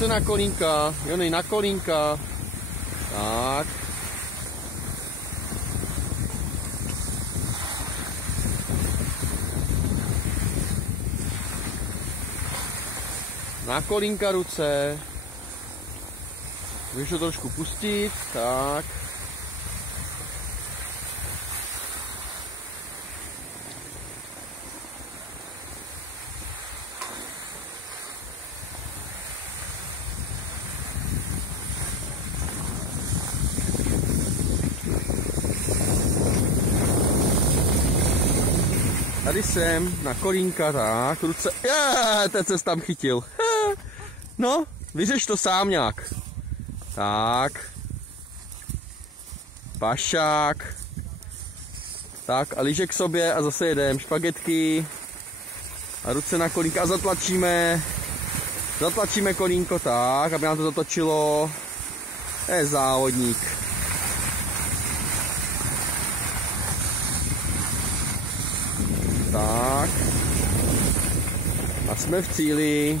Ruce na kolínka, Jony na kolínka. Tak. Na kolínka ruce. Můžeš to trošku pustit, tak. Tady jsem, na kolínka, tak, ruce, teď ses tam chytil. No, vyřeš to sám nějak. Tak. Pašák. Tak a lížek k sobě a zase jedem. Špagetky. A ruce na kolínka a zatlačíme. Zatlačíme kolínko tak, aby nám to zatočilo. To je závodník. Tak. A jsme v cíli.